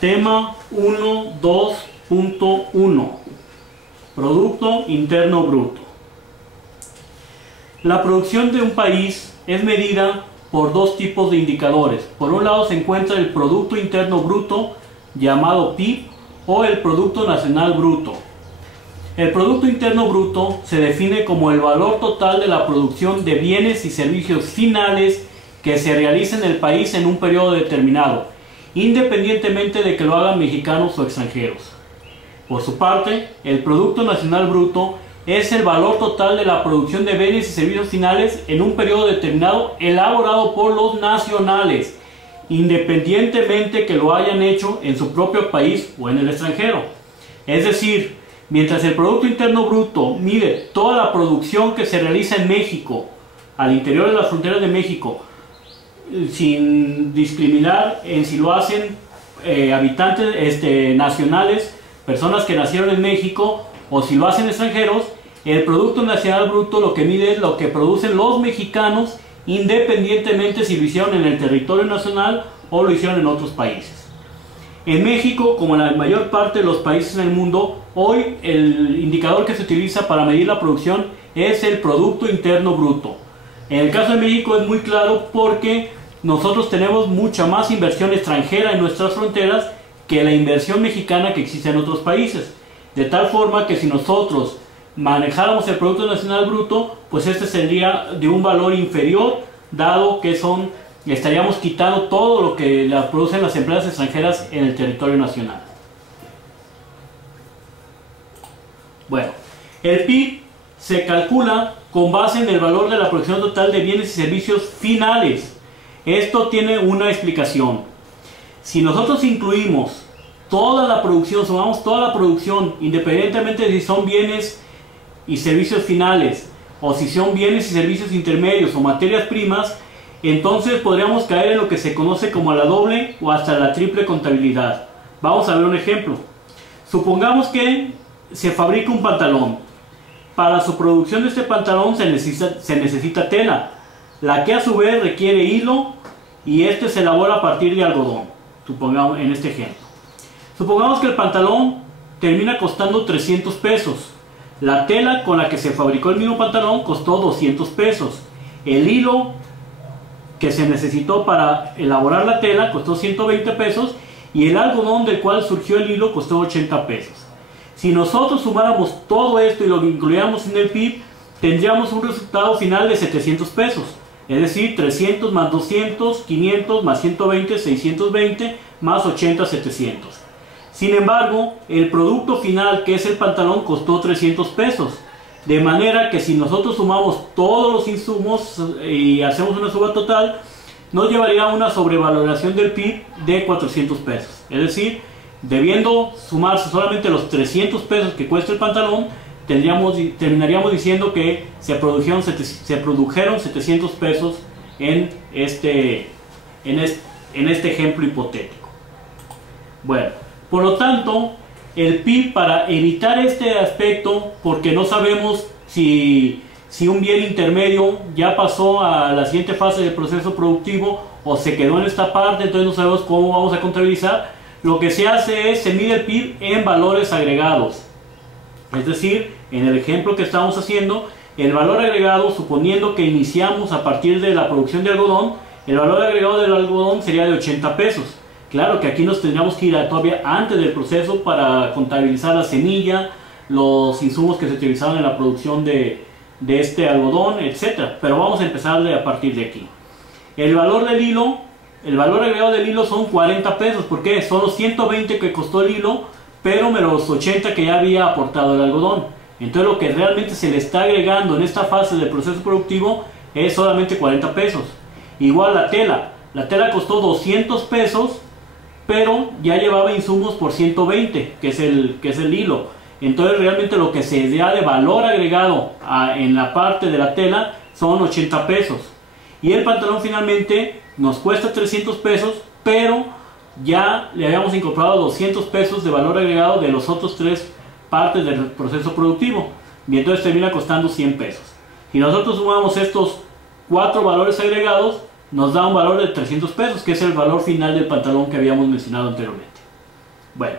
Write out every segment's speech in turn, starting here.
Tema 1.2.1. Producto Interno Bruto. La producción de un país es medida por dos tipos de indicadores. Por un lado se encuentra el Producto Interno Bruto, llamado PIB, o el Producto Nacional Bruto. El Producto Interno Bruto se define como el valor total de la producción de bienes y servicios finales que se realiza en el país en un periodo determinado, independientemente de que lo hagan mexicanos o extranjeros. Por su parte, el Producto Nacional Bruto es el valor total de la producción de bienes y servicios finales en un periodo determinado elaborado por los nacionales, independientemente que lo hayan hecho en su propio país o en el extranjero. Es decir, mientras el Producto Interno Bruto mide toda la producción que se realiza en México, al interior de las fronteras de México, sin discriminar en si lo hacen habitantes nacionales, personas que nacieron en México, o si lo hacen extranjeros, el Producto Nacional Bruto lo que mide es lo que producen los mexicanos, independientemente si lo hicieron en el territorio nacional o lo hicieron en otros países. En México, como en la mayor parte de los países en el mundo, hoy el indicador que se utiliza para medir la producción es el Producto Interno Bruto. En el caso de México es muy claro porque nosotros tenemos mucha más inversión extranjera en nuestras fronteras que la inversión mexicana que existe en otros países. De tal forma que si nosotros manejáramos el Producto Nacional Bruto, pues este sería de un valor inferior, dado que estaríamos quitando todo lo que producen las empresas extranjeras en el territorio nacional. Bueno, el PIB se calcula con base en el valor de la producción total de bienes y servicios finales. Esto tiene una explicación. Si nosotros incluimos toda la producción, sumamos toda la producción, independientemente de si son bienes y servicios finales, o si son bienes y servicios intermedios o materias primas, entonces podríamos caer en lo que se conoce como la doble o hasta la triple contabilidad. Vamos a ver un ejemplo. Supongamos que se fabrica un pantalón. Para su producción de este pantalón se necesita tela, la que a su vez requiere hilo, y este se elabora a partir de algodón, supongamos en este ejemplo. Supongamos que el pantalón termina costando 300 pesos. La tela con la que se fabricó el mismo pantalón costó 200 pesos. El hilo que se necesitó para elaborar la tela costó 120 pesos y el algodón del cual surgió el hilo costó 80 pesos. Si nosotros sumáramos todo esto y lo incluyéramos en el PIB, tendríamos un resultado final de 700 pesos. Es decir, 300 más 200, 500 más 120, 620 más 80, 700. Sin embargo, el producto final, que es el pantalón, costó 300 pesos. De manera que si nosotros sumamos todos los insumos y hacemos una suma total, nos llevaría a una sobrevaloración del PIB de 400 pesos. Es decir, debiendo sumarse solamente los 300 pesos que cuesta el pantalón, terminaríamos diciendo que se produjeron 700 pesos en este ejemplo hipotético. Bueno, por lo tanto, el PIB, para evitar este aspecto, porque no sabemos si un bien intermedio ya pasó a la siguiente fase del proceso productivo o se quedó en esta parte, entonces no sabemos cómo vamos a contabilizar, lo que se hace es, se mide el PIB en valores agregados. Es decir, en el ejemplo que estamos haciendo, el valor agregado, suponiendo que iniciamos a partir de la producción de algodón, el valor agregado del algodón sería de 80 pesos. Claro que aquí nos tendríamos que ir todavía antes del proceso para contabilizar la semilla, los insumos que se utilizaron en la producción de este algodón, etc. Pero vamos a empezar a partir de aquí. El valor del hilo, el valor agregado del hilo son 40 pesos. ¿Por qué? Son los 120 que costó el hilo, pero menos los 80 que ya había aportado el algodón. Entonces lo que realmente se le está agregando en esta fase del proceso productivo es solamente 40 pesos. Igual la tela costó 200 pesos, pero ya llevaba insumos por 120, que es el hilo. Entonces realmente lo que se da de valor agregado en la parte de la tela son 80 pesos. Y el pantalón finalmente nos cuesta 300 pesos, pero ya le habíamos incorporado 200 pesos de valor agregado de los otros tres partes del proceso productivo, y entonces termina costando 100 pesos. Si nosotros sumamos estos cuatro valores agregados, nos da un valor de 300 pesos, que es el valor final del pantalón que habíamos mencionado anteriormente. Bueno,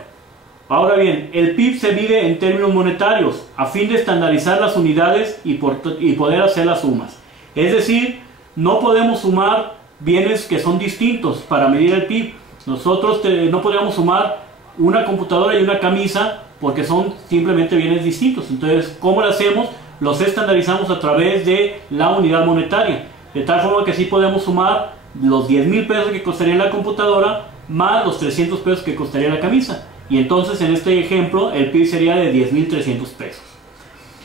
ahora bien, el PIB se mide en términos monetarios a fin de estandarizar las unidades y poder hacer las sumas. Es decir, no podemos sumar bienes que son distintos para medir el PIB. Nosotros no podemos sumar una computadora y una camisa porque son simplemente bienes distintos. Entonces, ¿cómo lo hacemos? Los estandarizamos a través de la unidad monetaria. De tal forma que sí podemos sumar los 10,000 pesos que costaría la computadora más los 300 pesos que costaría la camisa. Y entonces en este ejemplo el PIB sería de 10,300 pesos.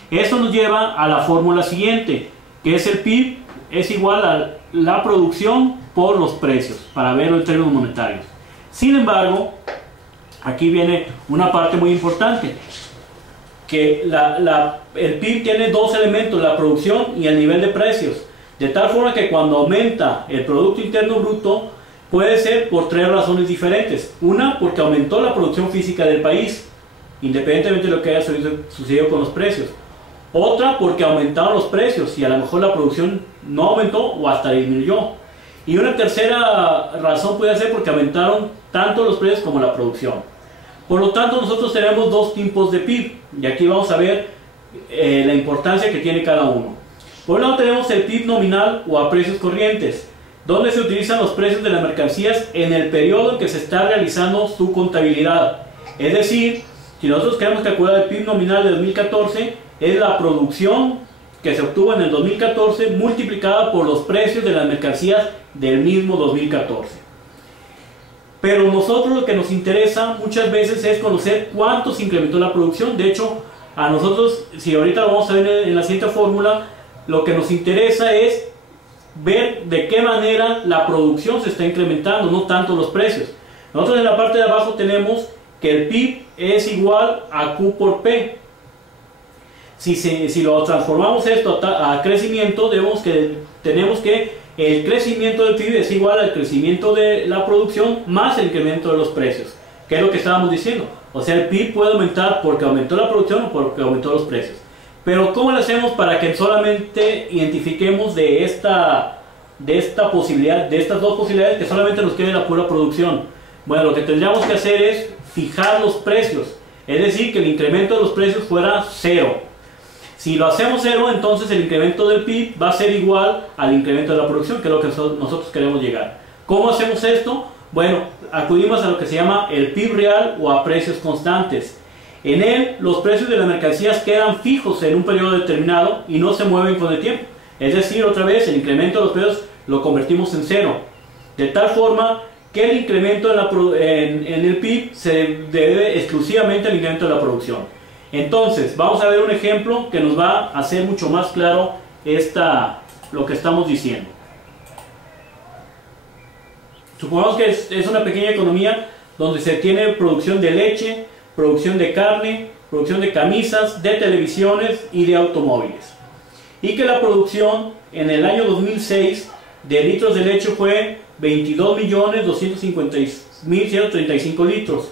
Esto nos lleva a la fórmula siguiente, que es el PIB es igual a la producción por los precios, para verlo en términos monetarios. Sin embargo, aquí viene una parte muy importante, que el PIB tiene dos elementos, la producción y el nivel de precios, de tal forma que cuando aumenta el Producto Interno Bruto puede ser por tres razones diferentes. Una, porque aumentó la producción física del país, independientemente de lo que haya sucedido con los precios. Otra, porque aumentaron los precios y a lo mejor la producción no aumentó o hasta disminuyó. Y una tercera razón puede ser porque aumentaron tanto los precios como la producción. Por lo tanto, nosotros tenemos dos tipos de PIB y aquí vamos a ver la importancia que tiene cada uno. Por un lado tenemos el PIB nominal o a precios corrientes, donde se utilizan los precios de las mercancías en el periodo en que se está realizando su contabilidad. Es decir, si nosotros queremos calcular el PIB nominal de 2014, es la producción que se obtuvo en el 2014 multiplicada por los precios de las mercancías del mismo 2014. Pero nosotros lo que nos interesa muchas veces es conocer cuánto se incrementó la producción. De hecho, a nosotros, si ahorita lo vamos a ver en la siguiente fórmula, lo que nos interesa es ver de qué manera la producción se está incrementando, no tanto los precios. Nosotros en la parte de abajo tenemos que el PIB es igual a Q por P. Si lo transformamos esto a crecimiento, tenemos que el crecimiento del PIB es igual al crecimiento de la producción más el incremento de los precios, que es lo que estábamos diciendo. O sea, el PIB puede aumentar porque aumentó la producción o porque aumentó los precios. Pero ¿cómo lo hacemos para que solamente identifiquemos de esta posibilidad, de estas dos posibilidades, que solamente nos quede la pura producción? Bueno, lo que tendríamos que hacer es fijar los precios, es decir, que el incremento de los precios fuera cero. Si lo hacemos cero, entonces el incremento del PIB va a ser igual al incremento de la producción, que es lo que nosotros queremos llegar. ¿Cómo hacemos esto? Bueno, acudimos a lo que se llama el PIB real o a precios constantes. En él, los precios de las mercancías quedan fijos en un periodo determinado y no se mueven con el tiempo. Es decir, otra vez, el incremento de los precios lo convertimos en cero. De tal forma que el incremento en el PIB se debe exclusivamente al incremento de la producción. Entonces, vamos a ver un ejemplo que nos va a hacer mucho más claro lo que estamos diciendo. Supongamos que es una pequeña economía donde se tiene producción de leche, producción de carne, producción de camisas, de televisiones y de automóviles. Y que la producción en el año 2006 de litros de leche fue 22.250.135 litros.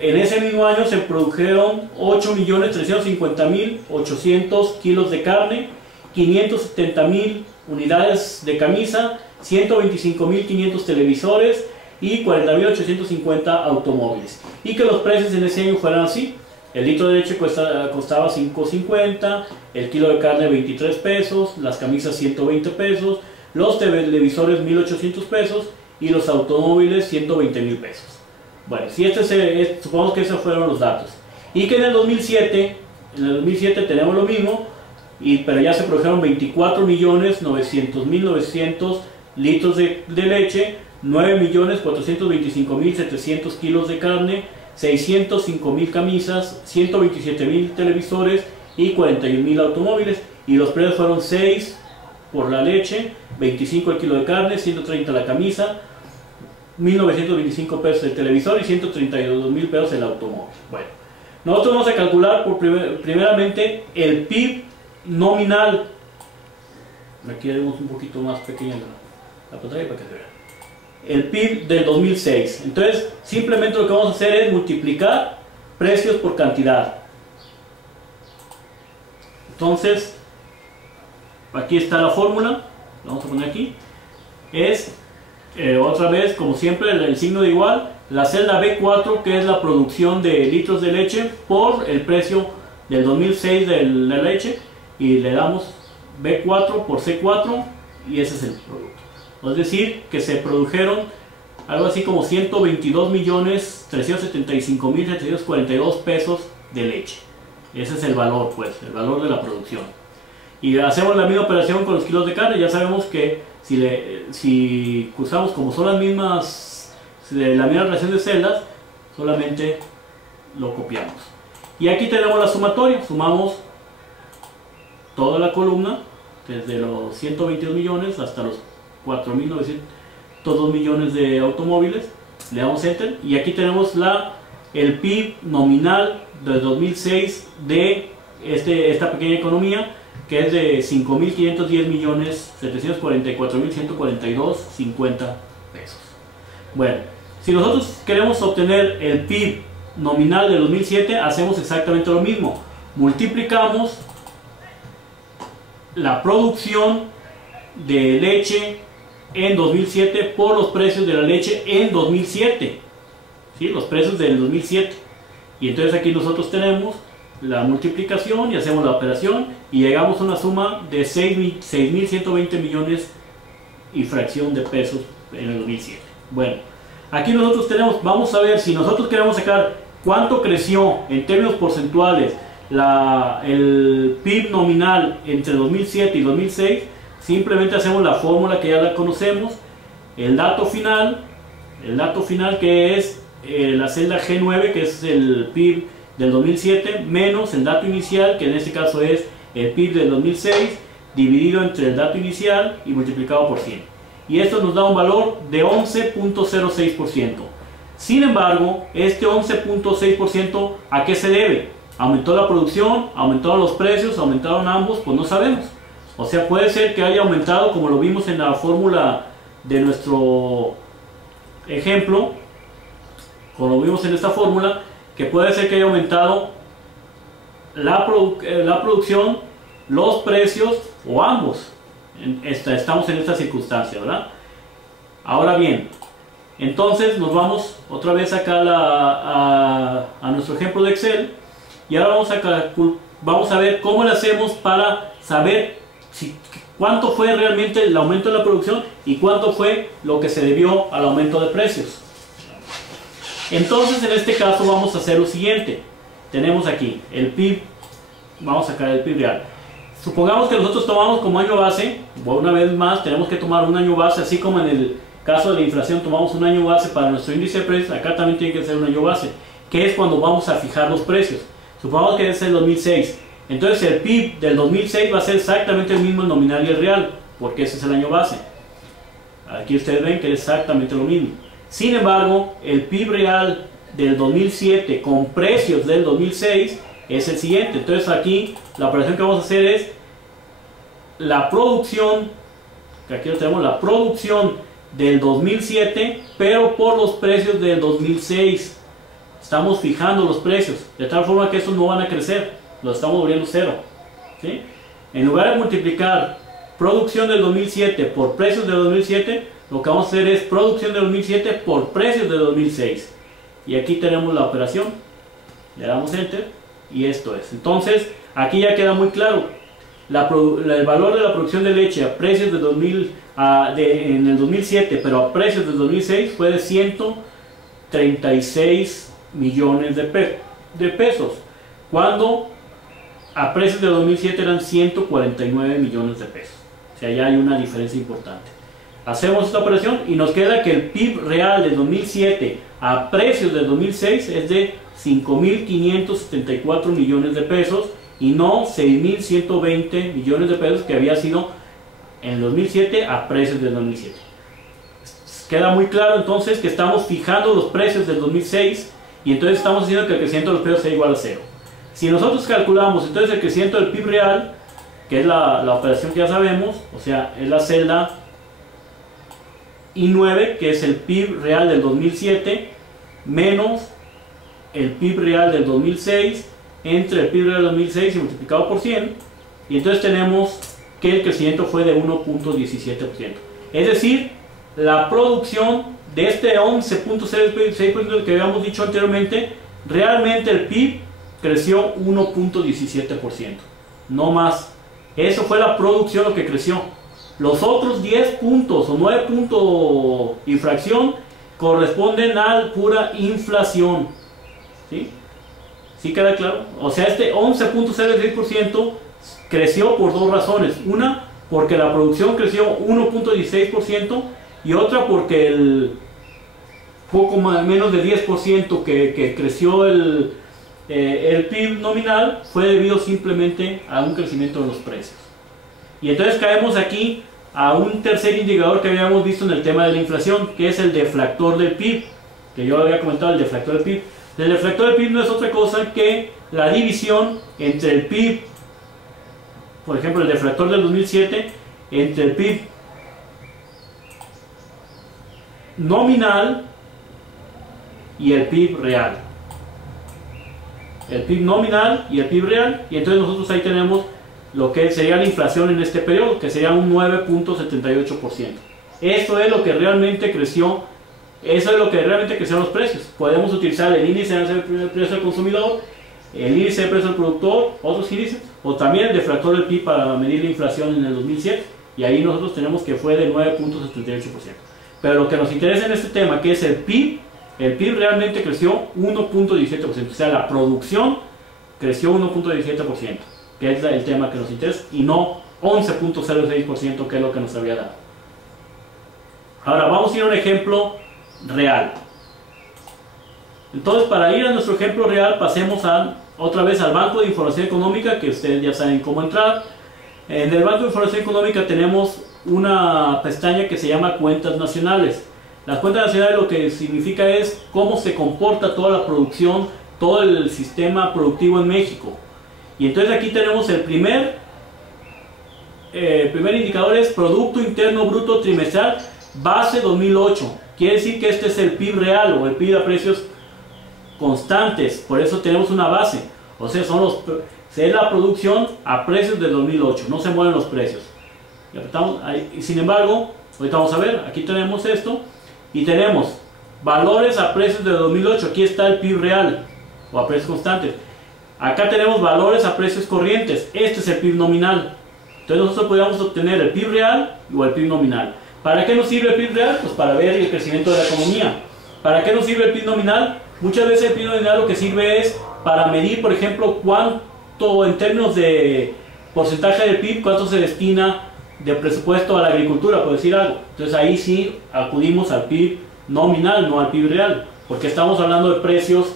En ese mismo año se produjeron 8.350.800 kilos de carne, 570.000 unidades de camisa, 125.500 televisores y 40.850 automóviles. Y que los precios en ese año fueran así: el litro de leche costaba 5.50, el kilo de carne 23 pesos, las camisas 120 pesos, los televisores 1.800 pesos y los automóviles 120.000 pesos. Bueno, si supongamos que esos fueron los datos. Y que en el 2007 tenemos lo mismo, pero ya se produjeron 24.900.900 litros de leche, 9.425.700 kilos de carne, 605.000 camisas, 127.000 televisores y 41.000 automóviles. Y los precios fueron 6 por la leche, 25 el kilo de carne, 130 la camisa, 1.925 pesos el televisor y 132.000 pesos el automóvil. Bueno, nosotros vamos a calcular primeramente el PIB nominal. Aquí haremos un poquito más pequeña la pantalla para que se vea. El PIB del 2006. Entonces, simplemente lo que vamos a hacer es multiplicar precios por cantidad. Entonces, aquí está la fórmula. La vamos a poner aquí. Es Otra vez, como siempre, el signo de igual, la celda B4, que es la producción de litros de leche por el precio del 2006 de la leche, y le damos B4 por C4 y ese es el producto. Es decir, que se produjeron algo así como 122.375.742 pesos de leche. Ese es el valor, pues, el valor de la producción. Y hacemos la misma operación con los kilos de carne. Ya sabemos que si usamos como son las mismas, la misma relación de celdas, solamente lo copiamos. Y aquí tenemos la sumatoria. Sumamos toda la columna, desde los 122 millones hasta los 4.902 millones de automóviles. Le damos Enter y aquí tenemos el PIB nominal de 2006 de esta pequeña economía, que es de 5.510.744.142.50 pesos. Bueno, si nosotros queremos obtener el PIB nominal de 2007, hacemos exactamente lo mismo. Multiplicamos la producción de leche en 2007 por los precios de la leche en 2007, ¿sí? Los precios del 2007. Y entonces aquí nosotros tenemos la multiplicación y hacemos la operación y llegamos a una suma de 6.120 millones y fracción de pesos en el 2007. Bueno, aquí nosotros vamos a ver si nosotros queremos sacar cuánto creció en términos porcentuales el PIB nominal entre 2007 y 2006. Simplemente hacemos la fórmula que ya la conocemos, el dato final que es la celda G9, que es el PIB del 2007, menos el dato inicial, que en este caso es el PIB del 2006, dividido entre el dato inicial y multiplicado por 100. Y esto nos da un valor de 11.06%. Sin embargo, este 11.6%, ¿a qué se debe? ¿Aumentó la producción? ¿Aumentaron los precios? ¿Aumentaron ambos? Pues no sabemos. O sea, puede ser que haya aumentado, como lo vimos en la fórmula de nuestro ejemplo, como lo vimos en esta fórmula, que puede ser que haya aumentado la producción, los precios o ambos. Estamos en esta circunstancia, ¿verdad? Ahora bien, entonces nos vamos otra vez acá a nuestro ejemplo de Excel y ahora vamos a ver cómo le hacemos para saber cuánto fue realmente el aumento de la producción y cuánto fue lo que se debió al aumento de precios. Entonces en este caso vamos a hacer lo siguiente. Tenemos aquí el PIB, vamos a sacar el PIB real. Supongamos que nosotros tomamos como año base, una vez más tenemos que tomar un año base, así como en el caso de la inflación tomamos un año base para nuestro índice de precios, acá también tiene que ser un año base, que es cuando vamos a fijar los precios. Supongamos que es el 2006. Entonces el PIB del 2006 va a ser exactamente el mismo el nominal y el real, porque ese es el año base. Aquí ustedes ven que es exactamente lo mismo. Sin embargo, el PIB real del 2007 con precios del 2006 es el siguiente. Entonces aquí la operación que vamos a hacer es la producción, que aquí lo tenemos, la producción del 2007, pero por los precios del 2006. Estamos fijando los precios, de tal forma que estos no van a crecer. Lo estamos volviendo cero, ¿sí? En lugar de multiplicar producción del 2007 por precios del 2007, lo que vamos a hacer es producción del 2007 por precios del 2006. Y aquí tenemos la operación. Le damos Enter y esto es. Entonces, aquí ya queda muy claro. El valor de la producción de leche a precios de en el 2007, pero a precios del 2006 fue de 136 millones de pesos. Cuando a precios de 2007 eran 149 millones de pesos. O sea, ya hay una diferencia importante. Hacemos esta operación y nos queda que el PIB real del 2007 a precios del 2006 es de 5.574 millones de pesos y no 6.120 millones de pesos que había sido en el 2007 a precios del 2007. Queda muy claro entonces que estamos fijando los precios del 2006 y entonces estamos haciendo que el crecimiento de los precios sea igual a cero. Si nosotros calculamos entonces el crecimiento del PIB real, que es la operación que ya sabemos, o sea, es la celda I9, que es el PIB real del 2007, menos el PIB real del 2006, entre el PIB real del 2006 y multiplicado por 100, y entonces tenemos que el crecimiento fue de 1.17%. Es decir, la producción de este 11.06% que habíamos dicho anteriormente, realmente el PIB creció 1.17%, no más. Eso fue la producción lo que creció. Los otros 10 puntos o 9 puntos y fracción corresponden a pura inflación. ¿Sí? ¿Sí queda claro? O sea, este 11.06% creció por dos razones. Una, porque la producción creció 1.16%, y otra porque el poco menos de 10% que creció el PIB nominal fue debido simplemente a un crecimiento de los precios. Y entonces caemos aquí a un tercer indicador que habíamos visto en el tema de la inflación, que es el deflactor del PIB, que yo había comentado, el deflactor del PIB. El deflactor del PIB no es otra cosa que la división entre el PIB, por ejemplo el deflactor del 2007, entre el PIB nominal y el PIB real. El PIB nominal y el PIB real, y entonces nosotros ahí tenemos lo que sería la inflación en este periodo, que sería un 9.78%. Eso es lo que realmente creció, eso es lo que realmente crecieron los precios. Podemos utilizar el índice de precio del consumidor, el índice de precio del productor, otros índices, o también el deflactor del PIB para medir la inflación en el 2007, y ahí nosotros tenemos que fue de 9.78%. Pero lo que nos interesa en este tema, que es el PIB realmente creció 1.17%, o sea, la producción creció 1.17%, que es el tema que nos interesa, y no 11.06%, que es lo que nos había dado. Ahora vamos a ir a un ejemplo real. Entonces, para ir a nuestro ejemplo real, pasemos otra vez al Banco de Información Económica, que ustedes ya saben cómo entrar. En el Banco de Información Económica tenemos una pestaña que se llama Cuentas Nacionales. Las cuentas nacionales lo que significa es cómo se comporta toda la producción, todo el sistema productivo en México. Y entonces aquí tenemos el primer indicador, es Producto Interno Bruto Trimestral base 2008. Quiere decir que este es el PIB real o el PIB a precios constantes, por eso tenemos una base. O sea, es la producción a precios de 2008, no se mueven los precios. Y sin embargo, ahorita vamos a ver, aquí tenemos esto y tenemos valores a precios de 2008. Aquí está el PIB real o a precios constantes. Acá tenemos valores a precios corrientes. Este es el PIB nominal. Entonces nosotros podríamos obtener el PIB real o el PIB nominal. ¿Para qué nos sirve el PIB real? Pues para ver el crecimiento de la economía. ¿Para qué nos sirve el PIB nominal? Muchas veces el PIB nominal lo que sirve es para medir, por ejemplo, cuánto en términos de porcentaje del PIB, cuánto se destina de presupuesto a la agricultura, por decir algo. Entonces ahí sí acudimos al PIB nominal, no al PIB real, porque estamos hablando de precios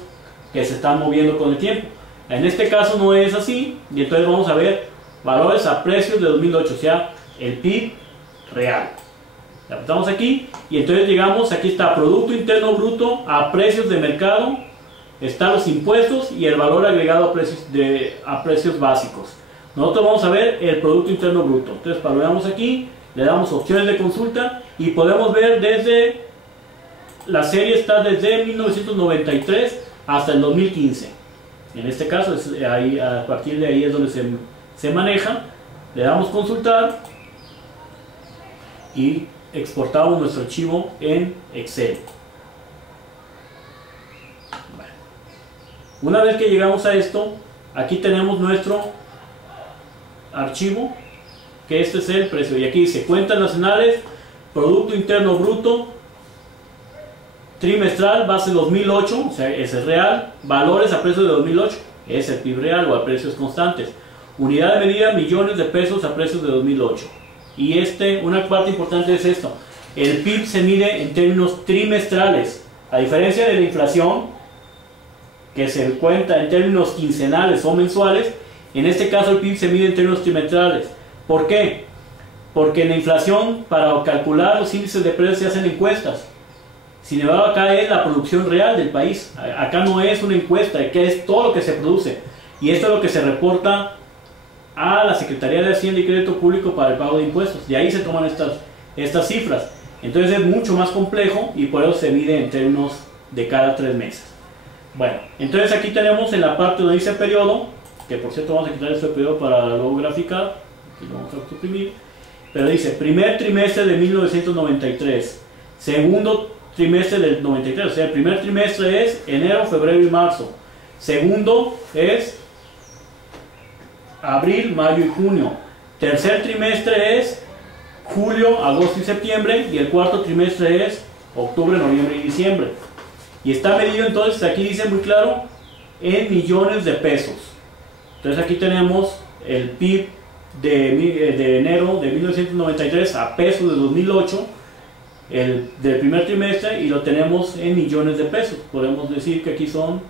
que se están moviendo con el tiempo. En este caso no es así, y entonces vamos a ver valores a precios de 2008, o sea, el PIB real. Le apretamos aquí y entonces llegamos, aquí está Producto Interno Bruto a precios de mercado, están los impuestos y el valor agregado a precios básicos. Nosotros vamos a ver el Producto Interno Bruto. Entonces palmeamos aquí, le damos opciones de consulta y podemos ver desde, la serie está desde 1993 hasta el 2015. En este caso, ahí, a partir de ahí es donde se maneja. Le damos consultar y exportamos nuestro archivo en Excel. Bueno. Una vez que llegamos a esto, aquí tenemos nuestro archivo, que este es el precio, y aquí dice cuentas nacionales, Producto Interno Bruto trimestral base 2008, o sea, ese es real, valores a precios de 2008, es el PIB real o a precios constantes, unidad de medida millones de pesos a precios de 2008. Y una parte importante es esto, el PIB se mide en términos trimestrales, a diferencia de la inflación, que se cuenta en términos quincenales o mensuales. En este caso el PIB se mide en términos trimestrales. ¿Por qué? Porque en la inflación, para calcular los índices de precios se hacen encuestas. Sin embargo, acá es la producción real del país. Acá no es una encuesta, acá es todo lo que se produce. Y esto es lo que se reporta a la Secretaría de Hacienda y Crédito Público para el pago de impuestos. De ahí se toman estas cifras. Entonces es mucho más complejo y por eso se mide en términos de cada 3 meses. Bueno, entonces aquí tenemos en la parte donde dice periodo, que por cierto vamos a quitar este periodo para luego graficar, aquí lo vamos a suprimir, pero dice primer trimestre de 1993. segundo trimestre del 93, o sea, el primer trimestre es enero, febrero y marzo, segundo es abril, mayo y junio, tercer trimestre es julio, agosto y septiembre, y el cuarto trimestre es octubre, noviembre y diciembre. Y está medido entonces, aquí dice muy claro, en millones de pesos. Entonces aquí tenemos el PIB de enero de 1993 a pesos de 2008, el del primer trimestre, y lo tenemos en millones de pesos. Podemos decir que aquí son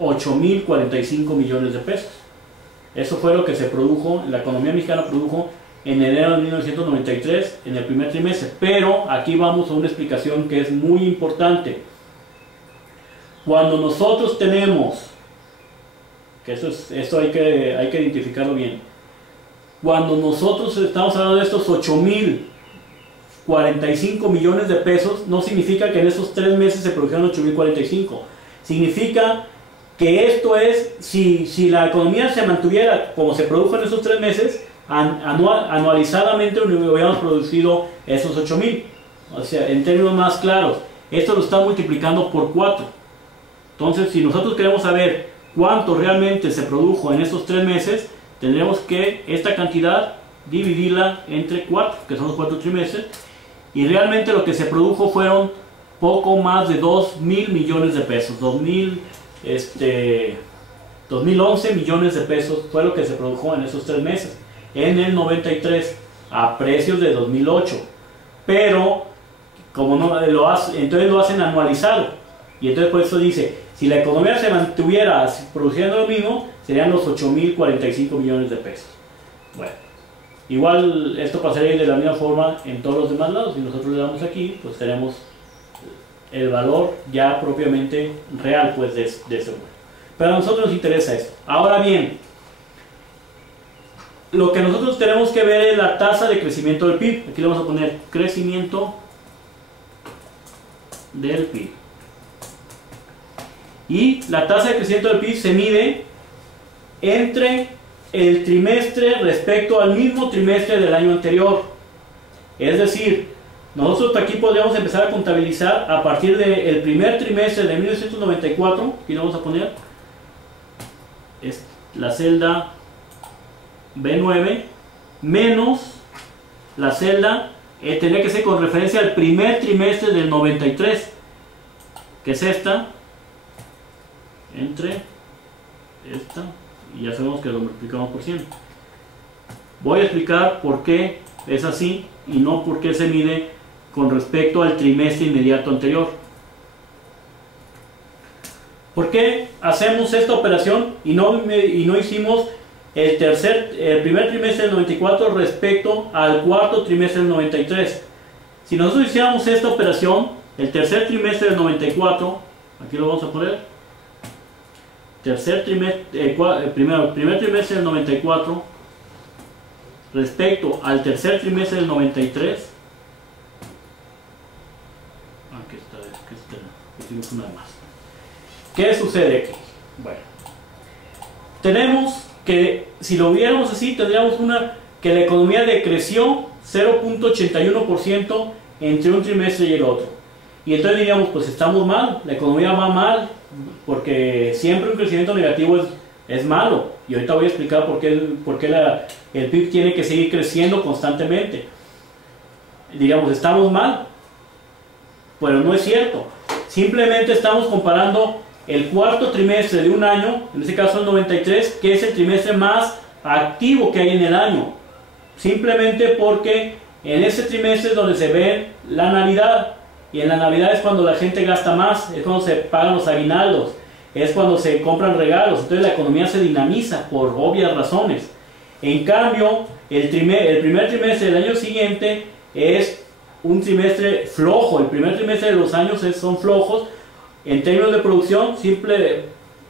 8.045 millones de pesos. Eso fue lo que se produjo, la economía mexicana produjo en enero de 1993 en el primer trimestre. Pero aquí vamos a una explicación que es muy importante. Cuando nosotros tenemos, que eso hay que identificarlo bien, cuando nosotros estamos hablando de estos 8.045 millones de pesos, no significa que en esos 3 meses se produjeron 8.045. Significa que esto es, si la economía se mantuviera como se produjo en esos 3 meses, anualizadamente hubiéramos producido esos 8.000. O sea, en términos más claros, esto lo está multiplicando por 4. Entonces, si nosotros queremos saber cuánto realmente se produjo en esos 3 meses, tendremos que esta cantidad dividirla entre 4, que son los 4 trimestres, y realmente lo que se produjo fueron poco más de 2.000 millones de pesos, 2.011 millones de pesos fue lo que se produjo en esos 3 meses, en el 93, a precios de 2008, pero como no lo hace, entonces lo hacen anualizado, y entonces por eso dice, si la economía se mantuviera produciendo lo mismo, serían los 8.045 millones de pesos. Bueno, igual esto pasaría de la misma forma en todos los demás lados. Si nosotros le damos aquí, pues tenemos el valor ya propiamente real, pues, de ese número. Pero a nosotros nos interesa esto. Ahora bien, lo que nosotros tenemos que ver es la tasa de crecimiento del PIB. Aquí le vamos a poner crecimiento del PIB. Y la tasa de crecimiento del PIB se mide entre el trimestre respecto al mismo trimestre del año anterior. Es decir, nosotros aquí podríamos empezar a contabilizar a partir del primer trimestre de 1994, aquí le vamos a poner la celda B9, menos la celda, tendría que ser con referencia al primer trimestre del 93, que es esta, entre esta, y ya sabemos que lo multiplicamos por 100. Voy a explicar por qué es así y no por qué se mide con respecto al trimestre inmediato anterior. ¿Por qué hacemos esta operación y no hicimos el primer trimestre del 94 respecto al cuarto trimestre del 93? Si nosotros hiciéramos esta operación, el tercer trimestre del 94, aquí lo vamos a poner, primer trimestre del 94 respecto al tercer trimestre del 93. Aquí está, hicimos una más. ¿Qué sucede aquí? Bueno, tenemos que, si lo viéramos así, tendríamos que la economía decreció 0.81% entre un trimestre y el otro. Y entonces diríamos, pues estamos mal, la economía va mal, porque siempre un crecimiento negativo es malo. Y ahorita voy a explicar por qué el PIB tiene que seguir creciendo constantemente. Diríamos, estamos mal, pero no es cierto. Simplemente estamos comparando el cuarto trimestre de un año, en este caso el 93, que es el trimestre más activo que hay en el año. Simplemente porque en ese trimestre es donde se ve la Navidad. Y en la Navidad es cuando la gente gasta más, es cuando se pagan los aguinaldos, es cuando se compran regalos. Entonces la economía se dinamiza por obvias razones. En cambio, el primer trimestre del año siguiente es un trimestre flojo. El primer trimestre de los años son flojos en términos de producción,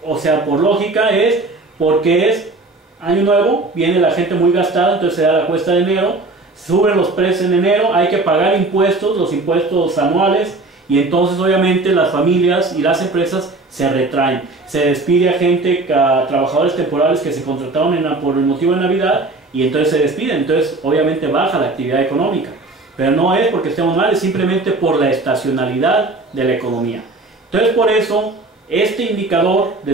o sea, por lógica es porque es año nuevo, viene la gente muy gastada, entonces se da la cuesta de enero, suben los precios en enero, hay que pagar impuestos, los impuestos anuales, y entonces obviamente las familias y las empresas se retraen, se despide a gente, a trabajadores temporales que se contrataron por el motivo de Navidad, y entonces se despiden, entonces obviamente baja la actividad económica. Pero no es porque estemos mal, es simplemente por la estacionalidad de la economía. Entonces por eso este indicador de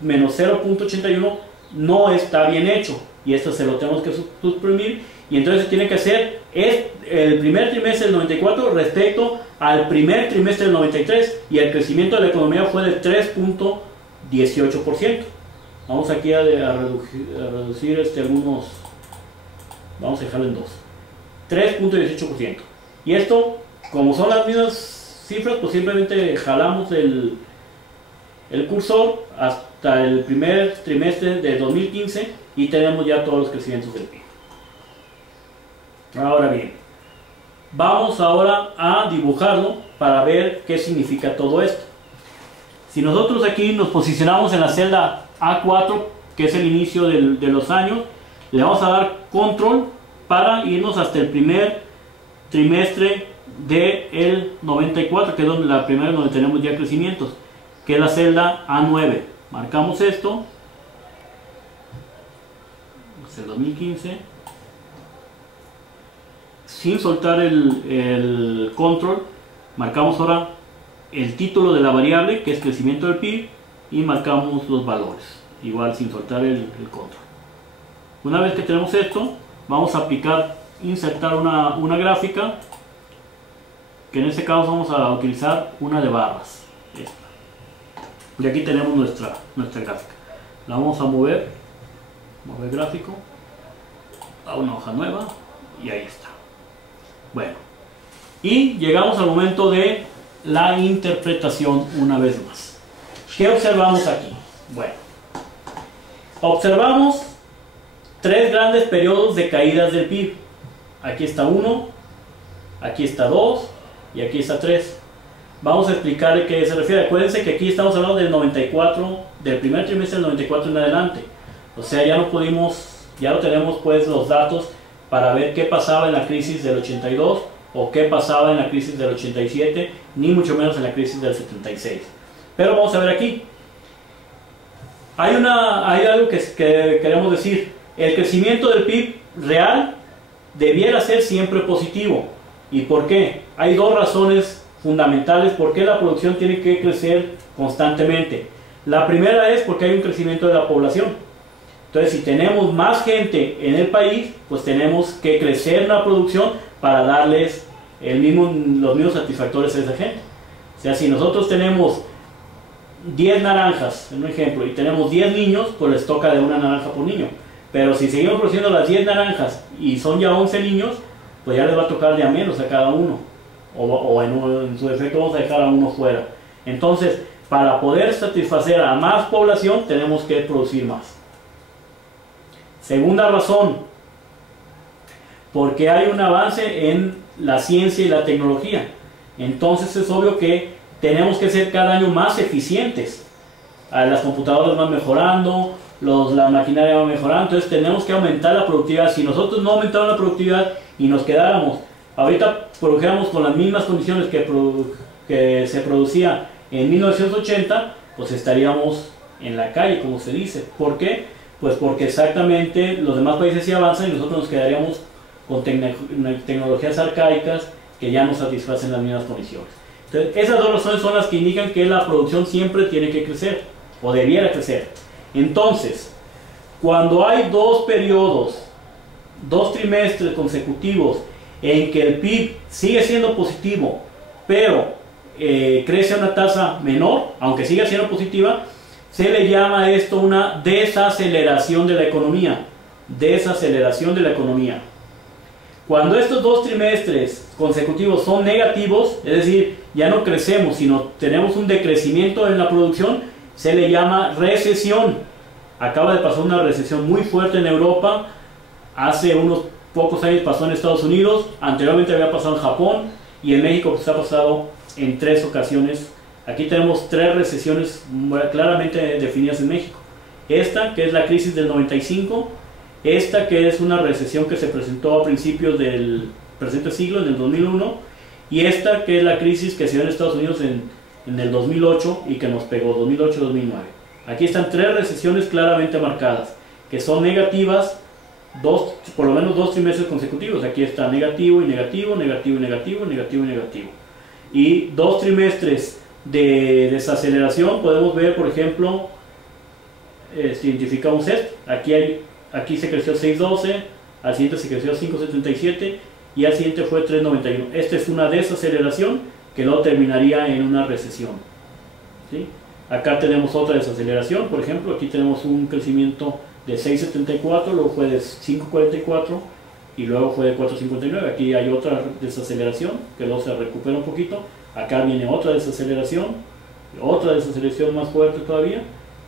menos 0.81 no está bien hecho, y esto se lo tenemos que suprimir, y entonces se tiene que hacer el primer trimestre del 94 respecto al primer trimestre del 93, y el crecimiento de la economía fue de 3.18%. Vamos aquí a reducir algunos, vamos a dejarlo en 2, 3.18%. Y esto, como son las mismas cifras, pues simplemente jalamos el cursor hasta el primer trimestre de 2015 y tenemos ya todos los crecimientos del PIB. Ahora bien, vamos ahora a dibujarlo para ver qué significa todo esto. Si nosotros aquí nos posicionamos en la celda A4, que es el inicio de los años, le vamos a dar control para irnos hasta el primer trimestre del 94, que es la primera donde tenemos ya crecimientos, que es la celda A9. Marcamos esto, es el 2015, sin soltar el control. Marcamos ahora el título de la variable, que es crecimiento del PIB, y marcamos los valores, igual sin soltar el control. Una vez que tenemos esto, vamos a aplicar, insertar una gráfica, que en este caso vamos a utilizar una de barras, esta. Y aquí tenemos nuestra gráfica. La vamos a mover gráfico a una hoja nueva, y ahí está. Bueno, y llegamos al momento de la interpretación una vez más. ¿Qué observamos aquí? Bueno, observamos tres grandes periodos de caídas del PIB. Aquí está 1, aquí está 2 y aquí está 3. Vamos a explicarle qué se refiere. Acuérdense que aquí estamos hablando del 94, del primer trimestre del 94 en adelante. O sea, ya no tenemos pues los datos para ver qué pasaba en la crisis del 82 o qué pasaba en la crisis del 87, ni mucho menos en la crisis del 76. Pero vamos a ver aquí. Hay algo que queremos decir. El crecimiento del PIB real debiera ser siempre positivo. ¿Y por qué? Hay dos razones fundamentales por qué la producción tiene que crecer constantemente. La primera es porque hay un crecimiento de la población. Entonces, si tenemos más gente en el país, pues tenemos que crecer la producción para darles los mismos satisfactores a esa gente. O sea, si nosotros tenemos 10 naranjas, en un ejemplo, y tenemos 10 niños, pues les toca de una naranja por niño. Pero si seguimos produciendo las 10 naranjas y son ya 11 niños, pues ya les va a tocar de a menos a cada uno. O en su defecto vamos a dejar a uno fuera. Entonces, para poder satisfacer a más población, tenemos que producir más. Segunda razón, porque hay un avance en la ciencia y la tecnología. Entonces es obvio que tenemos que ser cada año más eficientes. Las computadoras van mejorando, la maquinaria va mejorando, entonces tenemos que aumentar la productividad. Si nosotros no aumentamos la productividad y nos quedáramos, ahorita produjéramos con las mismas condiciones que se producía en 1980, pues estaríamos en la calle, como se dice. ¿Por qué? Pues porque exactamente los demás países sí avanzan y nosotros nos quedaríamos con tecnologías arcaicas que ya no satisfacen las mismas condiciones. Entonces, esas dos razones son las que indican que la producción siempre tiene que crecer, o debiera crecer. Entonces, cuando hay dos periodos, dos trimestres consecutivos en que el PIB sigue siendo positivo, pero crece a una tasa menor, aunque siga siendo positiva, se le llama esto una desaceleración de la economía. Desaceleración de la economía. Cuando estos dos trimestres consecutivos son negativos, es decir, ya no crecemos, sino tenemos un decrecimiento en la producción, se le llama recesión. Acaba de pasar una recesión muy fuerte en Europa, hace unos pocos años pasó en Estados Unidos, anteriormente había pasado en Japón, y en México pues ha pasado en 3 ocasiones. Aquí tenemos 3 recesiones claramente definidas en México. Esta, que es la crisis del 95, esta que es una recesión que se presentó a principios del presente siglo, en el 2001, y esta que es la crisis que se dio en Estados Unidos en el 2008 y que nos pegó, 2008-2009. Aquí están 3 recesiones claramente marcadas, que son negativas por lo menos 2 trimestres consecutivos. Aquí está negativo y negativo, negativo y negativo, negativo y negativo. Y 2 trimestres de desaceleración, podemos ver, por ejemplo, identificamos esto. Aquí se creció 6.12, al siguiente se creció 5.77 y al siguiente fue 3.91. Esta es una desaceleración que luego terminaría en una recesión, ¿sí? Acá tenemos otra desaceleración, por ejemplo, aquí tenemos un crecimiento de 6.74, luego fue de 5.44 y luego fue de 4.59. Aquí hay otra desaceleración que luego se recupera un poquito. Acá viene otra desaceleración más fuerte todavía,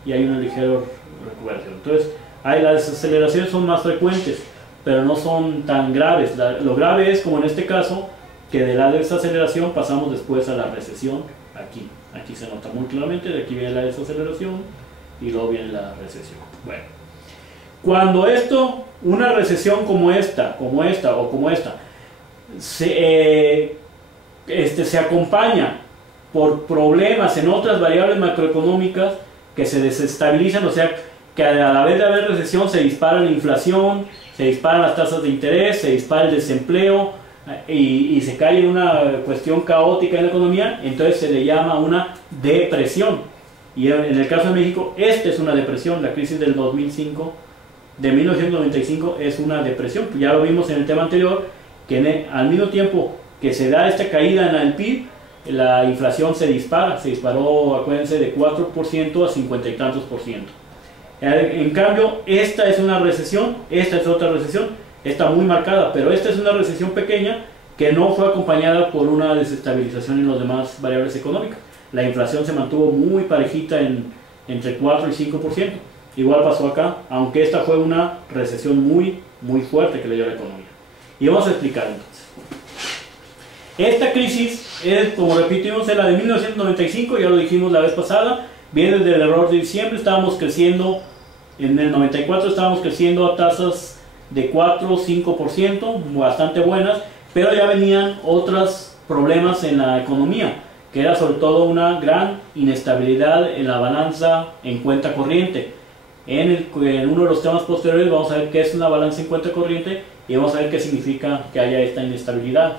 y hay una ligera recuperación. Entonces, las desaceleraciones son más frecuentes, pero no son tan graves. Lo grave es, como en este caso, que de la desaceleración pasamos después a la recesión. Aquí se nota muy claramente, de aquí viene la desaceleración y luego viene la recesión. Bueno, cuando una recesión como esta o como esta, se acompaña por problemas en otras variables macroeconómicas que se desestabilizan, o sea, que a la vez de haber recesión se dispara la inflación, se disparan las tasas de interés, se dispara el desempleo y se cae en una cuestión caótica en la economía, entonces se le llama una depresión. Y en el caso de México, esta es una depresión. La crisis del 2005, de 1995, es una depresión. Ya lo vimos en el tema anterior, que al mismo tiempo que se da esta caída en el PIB, la inflación se disparó, acuérdense, de 4% a 50 y tantos %. En cambio, esta es una recesión, esta es otra recesión, está muy marcada, pero esta es una recesión pequeña que no fue acompañada por una desestabilización en las demás variables económicas. La inflación se mantuvo muy parejita entre 4 y 5%. Igual pasó acá, aunque esta fue una recesión muy fuerte que le dio a la economía. Y vamos a explicar entonces. Esta crisis es, como repetimos, es la de 1995, ya lo dijimos la vez pasada, viene desde el error de diciembre. Estábamos creciendo, en el 94 estábamos creciendo a tasas de 4 o 5%, bastante buenas, pero ya venían otros problemas en la economía, que era sobre todo una gran inestabilidad en la balanza en cuenta corriente. En uno de los temas posteriores vamos a ver qué es una balanza en cuenta corriente y vamos a ver qué significa que haya esta inestabilidad.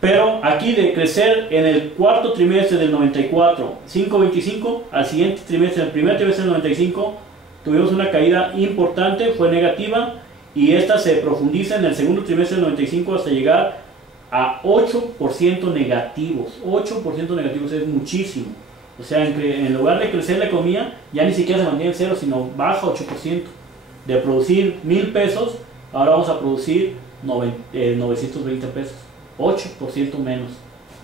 Pero aquí, de crecer en el cuarto trimestre del 94 5.25, al siguiente trimestre, el primer trimestre del 95, tuvimos una caída importante, fue negativa, y esta se profundiza en el segundo trimestre del 95 hasta llegar a 8% negativos. 8% negativos es muchísimo. O sea, en lugar de crecer la economía, ya ni siquiera se mantiene en cero, sino baja 8%. De producir 1,000 pesos, ahora vamos a producir 920 pesos. 8% menos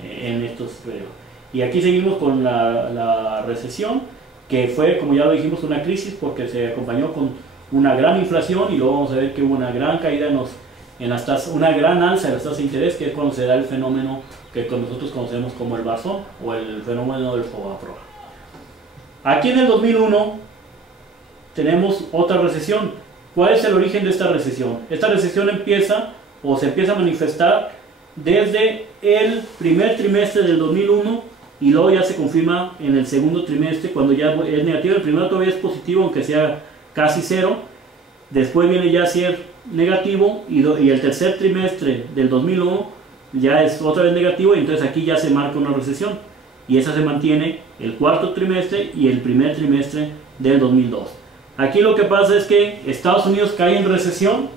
en estos periodos. Y aquí seguimos con la recesión, que fue, como ya lo dijimos, una crisis porque se acompañó con una gran inflación, y luego vamos a ver que hubo una gran caída en las tasas, una gran alza de las tasas de interés, que es cuando se da el fenómeno que nosotros conocemos como el Barzón o el fenómeno del Fobaproa. Aquí en el 2001 tenemos otra recesión. ¿Cuál es el origen de esta recesión? Esta recesión se empieza a manifestar desde el primer trimestre del 2001 y luego ya se confirma en el segundo trimestre, cuando ya es negativo. El primero todavía es positivo, aunque sea casi cero. Después viene ya a ser negativo y el tercer trimestre del 2001 ya es otra vez negativo, y entonces aquí ya se marca una recesión, y esa se mantiene el cuarto trimestre y el primer trimestre del 2002. Aquí lo que pasa es que Estados Unidos cae en recesión.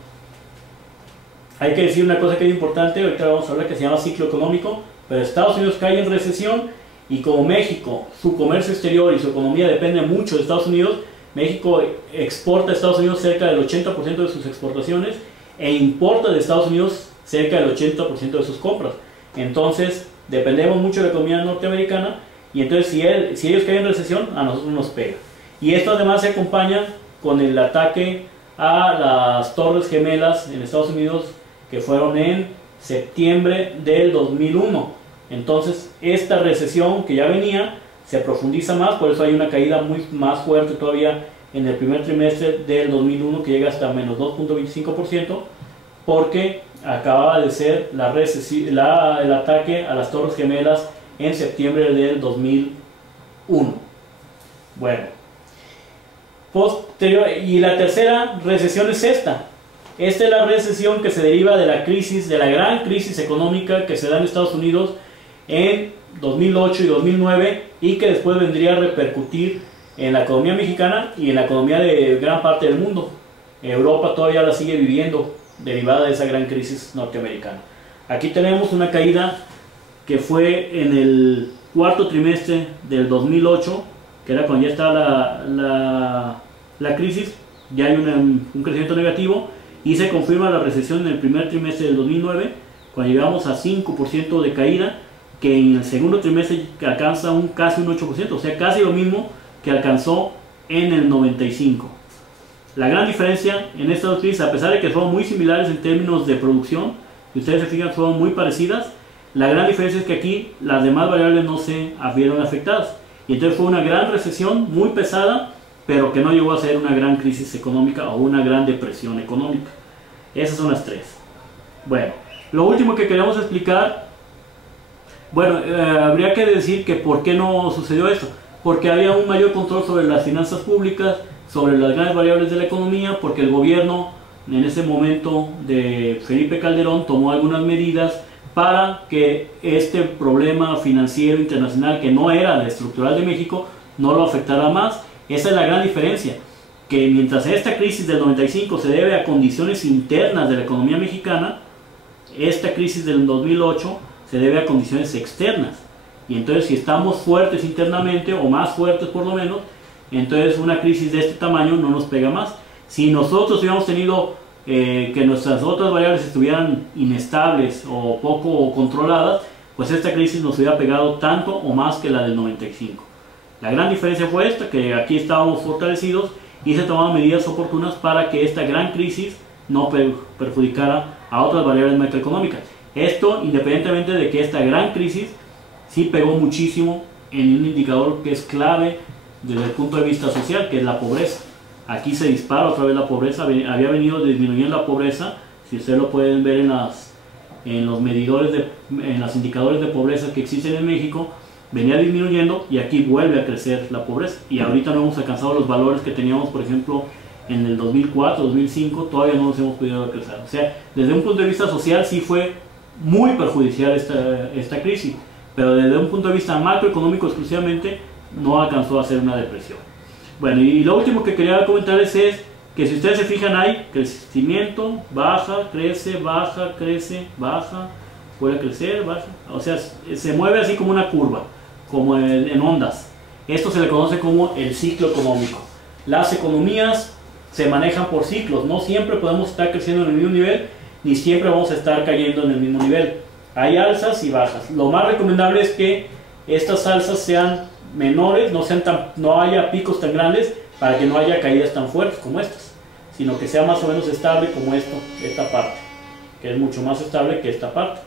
Hay que decir una cosa que es importante, ahorita vamos a hablar, que se llama ciclo económico, pero Estados Unidos cae en recesión, y como México, su comercio exterior y su economía depende mucho de Estados Unidos, México exporta a Estados Unidos cerca del 80% de sus exportaciones e importa de Estados Unidos cerca del 80% de sus compras. Entonces dependemos mucho de la economía norteamericana, y entonces si ellos caen en recesión, a nosotros nos pega. Y esto además se acompaña con el ataque a las Torres Gemelas en Estados Unidos, que fueron en septiembre del 2001. Entonces esta recesión que ya venía se profundiza más, por eso hay una caída más fuerte todavía en el primer trimestre del 2001, que llega hasta menos 2.25%, porque acababa de ser el ataque a las Torres Gemelas en septiembre del 2001. Bueno, Posterior, y la tercera recesión es esta. Esta es la recesión que se deriva de la crisis, de la gran crisis económica que se da en Estados Unidos en 2008 y 2009 y que después vendría a repercutir en la economía mexicana y en la economía de gran parte del mundo. Europa todavía la sigue viviendo derivada de esa gran crisis norteamericana. Aquí tenemos una caída que fue en el cuarto trimestre del 2008, que era cuando ya estaba la crisis, ya hay un crecimiento negativo, y se confirma la recesión en el primer trimestre del 2009, cuando llegamos a 5% de caída, que en el segundo trimestre alcanza casi un 8%, o sea, casi lo mismo que alcanzó en el 95. La gran diferencia en estas dos crisis, a pesar de que son muy similares en términos de producción, si ustedes se fijan, son muy parecidas, la gran diferencia es que aquí las demás variables no se vieron afectadas. Y entonces fue una gran recesión muy pesada, pero que no llegó a ser una gran crisis económica o una gran depresión económica. Esas son las tres. Bueno, lo último que queremos explicar, bueno, habría que decir que por qué no sucedió esto. Porque había un mayor control sobre las finanzas públicas, sobre las grandes variables de la economía, porque el gobierno en ese momento de Felipe Calderón tomó algunas medidas para que este problema financiero internacional, que no era estructural de México, no lo afectara más. Esa es la gran diferencia, que mientras esta crisis del 95 se debe a condiciones internas de la economía mexicana, esta crisis del 2008 se debe a condiciones externas. Y entonces si estamos fuertes internamente, o más fuertes por lo menos, entonces una crisis de este tamaño no nos pega más. Si nosotros hubiéramos tenido que nuestras otras variables estuvieran inestables o poco controladas, pues esta crisis nos hubiera pegado tanto o más que la del 95. La gran diferencia fue esta, que aquí estábamos fortalecidos y se tomaban medidas oportunas para que esta gran crisis no perjudicara a otras variables macroeconómicas. Esto independientemente de que esta gran crisis sí pegó muchísimo en un indicador que es clave desde el punto de vista social, que es la pobreza. Aquí se dispara otra vez la pobreza, había venido disminuyendo la pobreza, si ustedes lo pueden ver en los medidores, en los indicadores de pobreza que existen en México, venía disminuyendo y aquí vuelve a crecer la pobreza. Y ahorita no hemos alcanzado los valores que teníamos, por ejemplo, en el 2004, 2005, todavía no nos hemos podido crecer. O sea, desde un punto de vista social sí fue muy perjudicial esta crisis, pero desde un punto de vista macroeconómico exclusivamente no alcanzó a ser una depresión. Bueno, y lo último que quería comentarles es que si ustedes se fijan hay crecimiento, baja, crece, baja, vuelve a crecer, baja, o sea, se mueve así como una curva, como en ondas. Esto se le conoce como el ciclo económico. Las economías se manejan por ciclos, no siempre podemos estar creciendo en el mismo nivel, ni siempre vamos a estar cayendo en el mismo nivel. Hay alzas y bajas. Lo más recomendable es que estas alzas sean menores, no haya picos tan grandes para que no haya caídas tan fuertes como estas, sino que sea más o menos estable como esta parte, que es mucho más estable que esta parte.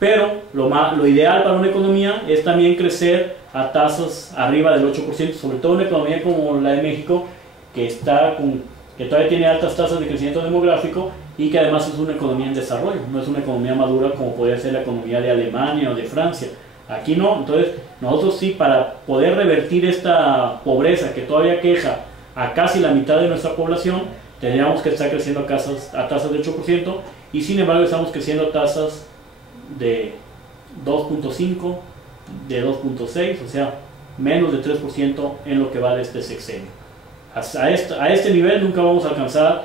Pero lo ideal para una economía es también crecer a tasas arriba del 8%, sobre todo una economía como la de México, que todavía tiene altas tasas de crecimiento demográfico y que además es una economía en desarrollo, no es una economía madura como podría ser la economía de Alemania o de Francia. Aquí no. Entonces nosotros sí, para poder revertir esta pobreza que todavía queja a casi la mitad de nuestra población, tendríamos que estar creciendo a tasas de 8%, y sin embargo estamos creciendo a tasas de 2.5, de 2.6, o sea, menos de 3% en lo que va de este sexenio. A este nivel nunca vamos a alcanzar,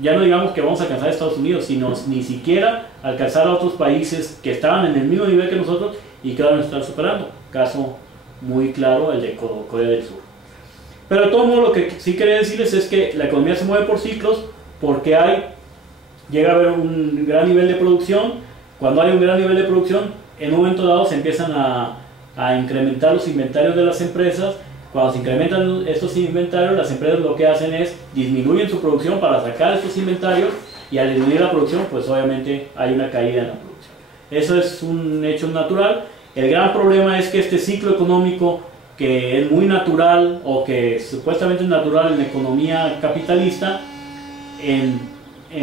ya no digamos que vamos a alcanzar a Estados Unidos, sino ni siquiera alcanzar a otros países que estaban en el mismo nivel que nosotros y que ahora nos están superando. Caso muy claro el de Corea del Sur. Pero de todo modo, lo que sí quería decirles es que la economía se mueve por ciclos, porque llega a haber un gran nivel de producción. Cuando hay un gran nivel de producción, en un momento dado se empiezan a incrementar los inventarios de las empresas. Cuando se incrementan estos inventarios, las empresas lo que hacen es disminuyen su producción para sacar estos inventarios, y al disminuir la producción, pues obviamente hay una caída en la producción. Eso es un hecho natural. El gran problema es que este ciclo económico, que es muy natural, o que supuestamente es natural en la economía capitalista, en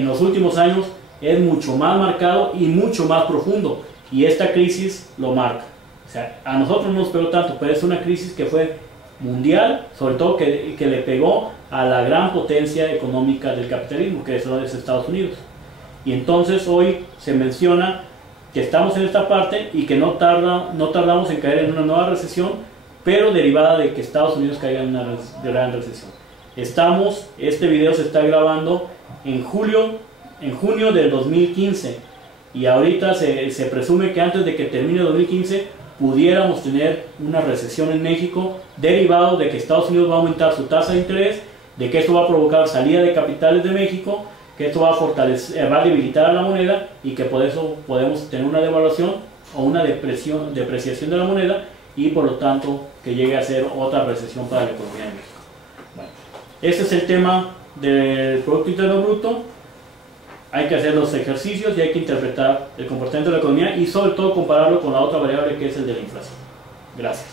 los últimos años es mucho más marcado y mucho más profundo, y esta crisis lo marca. O sea, a nosotros no nos pegó tanto, pero es una crisis que fue mundial, sobre todo que le pegó a la gran potencia económica del capitalismo, que eso es Estados Unidos. Y entonces hoy se menciona que estamos en esta parte y que no tardamos en caer en una nueva recesión, pero derivada de que Estados Unidos caiga en una gran recesión. Este video se está grabando en junio del 2015, y ahorita se presume que antes de que termine 2015 pudiéramos tener una recesión en México, derivado de que Estados Unidos va a aumentar su tasa de interés, de que esto va a provocar salida de capitales de México, que esto va a debilitar a la moneda, y que por eso podemos tener una devaluación o una depreciación de la moneda, y por lo tanto que llegue a ser otra recesión para la economía de México. Bueno, este es el tema del Producto Interno Bruto. Hay que hacer los ejercicios y hay que interpretar el comportamiento de la economía, y sobre todo compararlo con la otra variable, que es el de la inflación. Gracias.